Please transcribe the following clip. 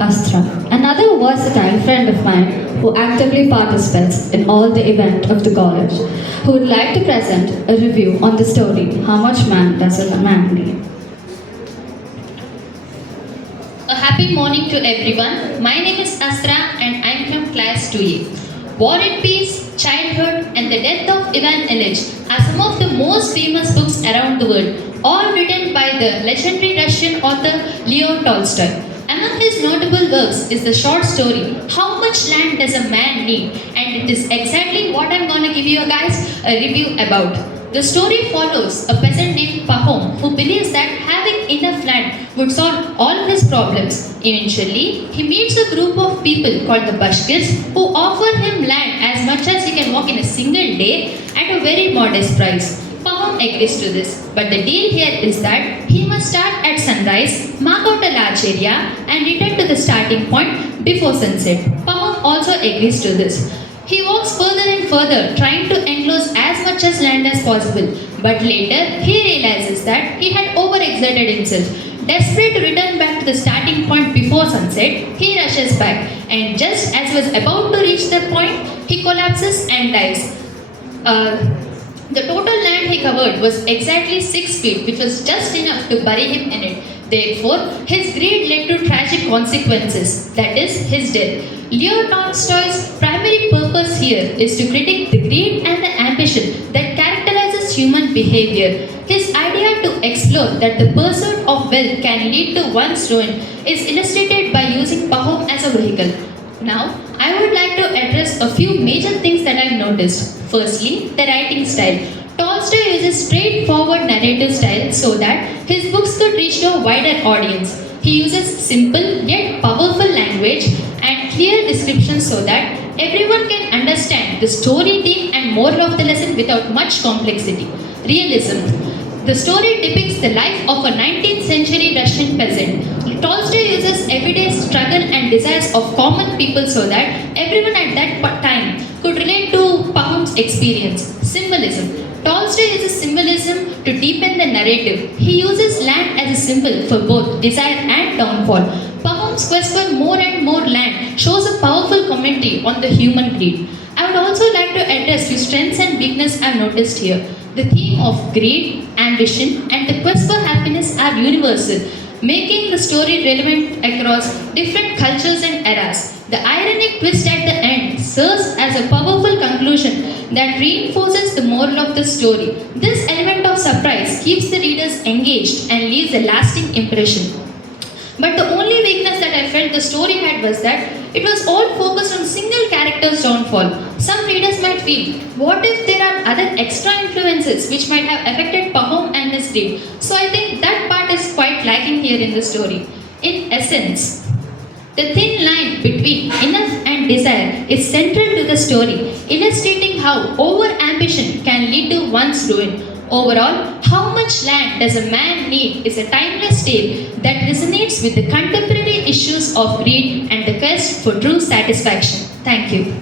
Astra, another versatile friend of mine who actively participates in all the events of the college, who would like to present a review on the story How Much Man Does a Man Need? A happy morning to everyone. My name is Astra and I'm from class 2A. War and Peace, Childhood and the Death of Ivan Ilyich are some of the most famous books around the world, all written by the legendary Russian author Leo Tolstoy. Among his notable works is the short story How Much Land Does a Man Need? And it is exactly what I'm gonna give you guys a review about. The story follows a peasant named Pahom who believes that having enough land would solve all of his problems. Eventually, he meets a group of people called the Bashkirs who offer him land as much as he can walk in a single day at a very modest price. Pahom agrees to this, but the deal here is that he must start at sunrise, mark out a large area, and return to the starting point before sunset. Pahom also agrees to this. He walks further and further, trying to enclose as much as land as possible, but later he realizes that he had overexerted himself. Desperate to return back to the starting point before sunset, he rushes back, and just as he was about to reach that point, he collapses and dies. The total land he covered was exactly 6 feet, which was just enough to bury him in it. Therefore, his greed led to tragic consequences, that is, his death. Leo Tolstoy's primary purpose here is to critique the greed and the ambition that characterizes human behavior. His idea to explore that the pursuit of wealth can lead to one's ruin is illustrated by using Pahom as a vehicle. Now, I would like to address a few major things that I've noticed. Firstly, the writing style. Tolstoy uses straightforward narrative style so that his books could reach to a wider audience. He uses simple yet powerful language and clear descriptions so that everyone can understand the story theme and moral of the lesson without much complexity. Realism. The story depicts the life of a 19th century Russian peasant. Tolstoy uses everyday struggle and desires of common people so that everyone at that time could relate to Pahom's experience. Symbolism. Tolstoy uses symbolism to deepen the narrative. He uses land as a symbol for both desire and downfall. Pahom's quest for more and more land shows a powerful commentary on the human greed. I would also like to address few strengths and weaknesses I've noticed here. The theme of greed, ambition, and the quest for happiness are universal, making the story relevant across different cultures and eras. The ironic twist at the end serves as a powerful conclusion that reinforces the moral of the story. This element of surprise keeps the readers engaged and leaves a lasting impression. But the only weakness that I felt the story had was that it was all focused on single character's downfall. Some readers might feel, what if there are other extra influences which might have affected Pahom and his greed? So I think that part is quite lacking here in the story. In essence, the thin line between enough and desire is central to the story, illustrating how over-ambition can lead to one's ruin. Overall, How Much Land Does a Man Need is a timeless tale that resonates with the contemporary issues of greed and the quest for true satisfaction. Thank you.